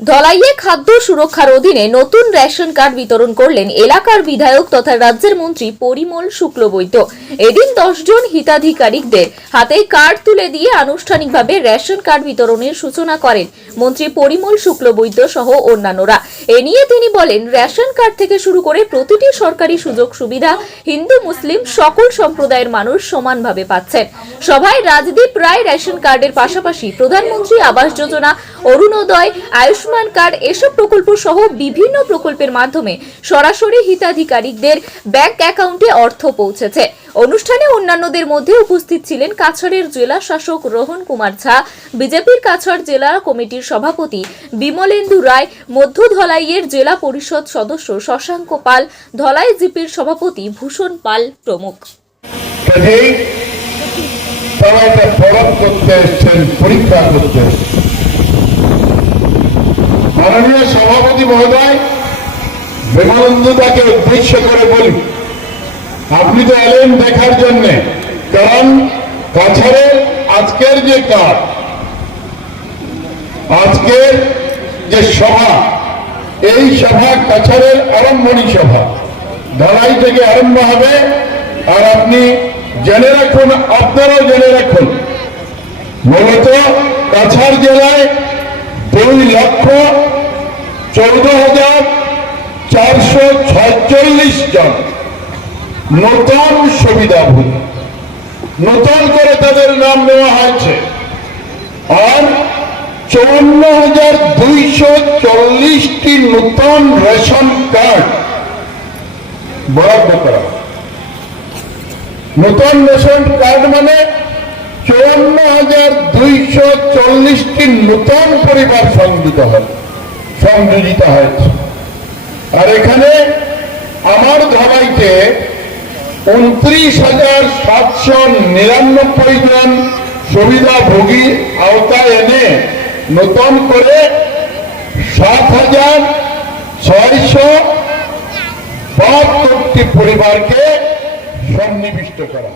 ধলাইয়ে খাদ্য সুরক্ষার অধীনে নতুন রেশন কার্ড বিতরণ করলেন এলাকার বিধায়ক তথা রাজ্যের মন্ত্রী পরিমল শুক্লবৈদ্য। এদিন দশজন হিতাধিকারীদের হাতে কার্ড তুলে দিয়ে আনুষ্ঠানিকভাবে রেশন কার্ড বিতরণের সূচনা করেন মন্ত্রী পরিমল শুক্লবৈদ্য সহ অন্যান্যরা। এ নিয়ে তিনি বলেন, রেশন কার্ড থেকে শুরু করে প্রতিটি সরকারি সুযোগ সুবিধা হিন্দু, মুসলিম সকল সম্প্রদায়ের মানুষ সমানভাবে পাচ্ছেন। সভায় রাজদীপ রায় রেশন কার্ডের পাশাপাশি প্রধানমন্ত্রী আবাস যোজনা অরুণোদয়, আয়ুষ্মান কার্ড, এসব প্রকল্প সহ বিভিন্ন প্রকল্পের মাধ্যমে সরাসরি হিতাধিকারীদের ব্যাংক অ্যাকাউন্টে অর্থ পৌঁছেছে। অনুষ্ঠানে অন্যান্যদের মধ্যে উপস্থিত ছিলেন কাছাড়ের জেলা শাসক রোহন কুমার ঝা, বিজেপির কাছাড় জেলা কমিটির সভাপতি বিমলেন্দু রায়, মধ্য ধলাইয়ের জেলা পরিষদ সদস্য শশাঙ্ক পাল, ধলাই জিপির সভাপতি ভূষণ পাল প্রমুখ। পরীক্ষা করতে মাননীয় সভাপতি মহোদয় বিমানন্দ তাকে উদ্দেশ্য করে বলি, আপনি তো এলেন দেখার জন্যে, কারণ কাছাড়ের আজকের যে কাজ, আজকের যে সভা, এই সভা কাছাড়ের আরম্ভণী সভা ধলাই থেকে আরম্ভ হবে, আর আপনি জেনে রাখুন, আপনারাও জেনে রাখুন, মূলত কাছাড় জেলায় দুই লক্ষ ছয়চল্লিশ জন। নতুন সুবিধাভোগী। নতুন করে তাদের নাম নেওয়া হয়েছে। আর চৌন্ন হাজার দুইশো চল্লিশটি নতুন রেশন কার্ড বরাদ্দ করা নতুন রেশন কার্ড মানে চুয়ান্ন হাজার দুইশো চল্লিশটি নতুন পরিবার সংযুক্ত হয় সংযোজিত হয়েছে। আর এখানে আমার ধাবাইতে উনত্রিশ হাজার সাতশো নিরানব্বই জন সুবিধাভোগী আওতায় এনে নতুন করে সাত হাজার ছয়শো বাহাত্তরটি পরিবারকে সন্নিবিষ্ট করা।